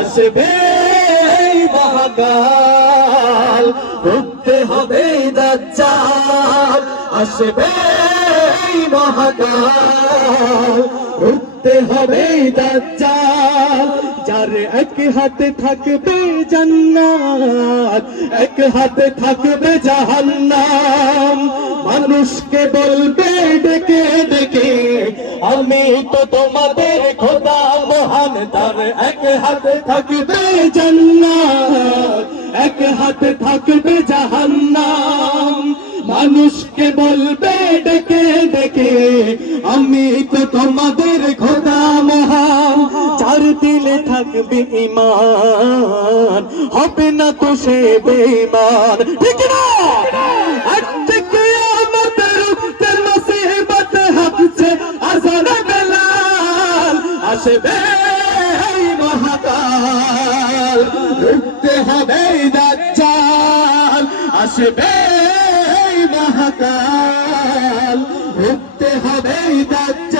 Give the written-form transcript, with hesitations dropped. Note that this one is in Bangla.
আসবে মহাকাল, রুখতে হবে দাজ্জাল। আসবে মহাকাল, রুখতে হবে দাজ্জাল। যার এক হাতে থাকবে জান্নাত, এক হাতে থাকবে জাহান্নাম। মানুষকে বলবে ডেকে ডেকে, আমি তো তোমাদের খোদা মহান। তার এক হাতে থাকবে জান্নাত, এক হাতে থাকবে জাহান্নাম। মানুষকে বলবে ডেকে ডেকে, আমি তো তোমাদের খোদা মহান। যার দিলে থাকবে ঈমান, হবে না তো সে বেঈমান। ঠিক না? আসবে মহাকাল, রুখতে হবে দাজ্জাল। আসবে মহাকাল, রুখতে হবে দাজ্জাল।